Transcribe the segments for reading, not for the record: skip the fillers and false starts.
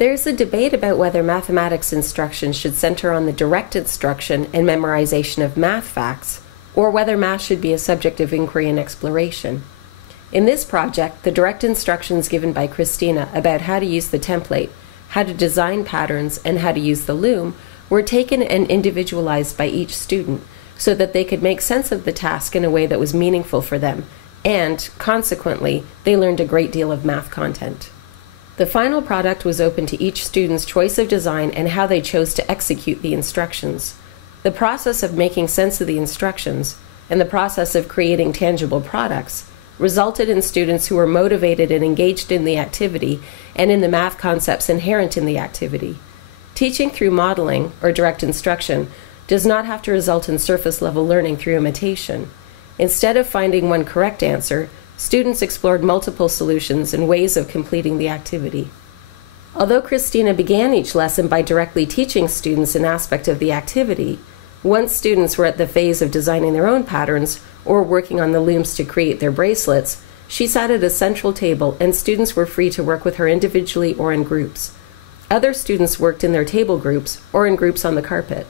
There's a debate about whether mathematics instruction should center on the direct instruction and memorization of math facts, or whether math should be a subject of inquiry and exploration. In this project, the direct instructions given by Christina about how to use the template, how to design patterns, and how to use the loom were taken and individualized by each student so that they could make sense of the task in a way that was meaningful for them, and, consequently, they learned a great deal of math content. The final product was open to each student's choice of design and how they chose to execute the instructions. The process of making sense of the instructions and the process of creating tangible products resulted in students who were motivated and engaged in the activity and in the math concepts inherent in the activity. Teaching through modeling, or direct instruction, does not have to result in surface-level learning through imitation. Instead of finding one correct answer, students explored multiple solutions and ways of completing the activity. Although Christina began each lesson by directly teaching students an aspect of the activity, once students were at the phase of designing their own patterns or working on the looms to create their bracelets, she sat at a central table and students were free to work with her individually or in groups. Other students worked in their table groups or in groups on the carpet.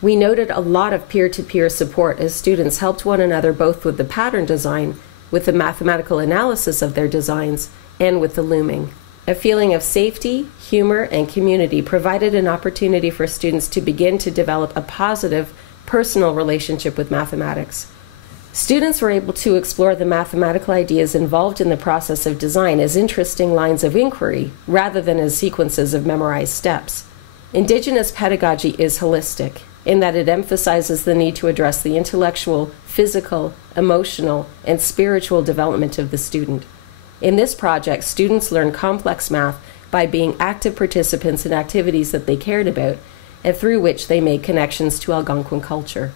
We noted a lot of peer-to-peer support as students helped one another both with the pattern design, with the mathematical analysis of their designs, and with the looming. A feeling of safety, humor, and community provided an opportunity for students to begin to develop a positive, personal relationship with mathematics. Students were able to explore the mathematical ideas involved in the process of design as interesting lines of inquiry, rather than as sequences of memorized steps. Indigenous pedagogy is holistic, in that it emphasizes the need to address the intellectual, physical, emotional, and spiritual development of the student. In this project, students learn complex math by being active participants in activities that they cared about, and through which they made connections to Algonquin culture.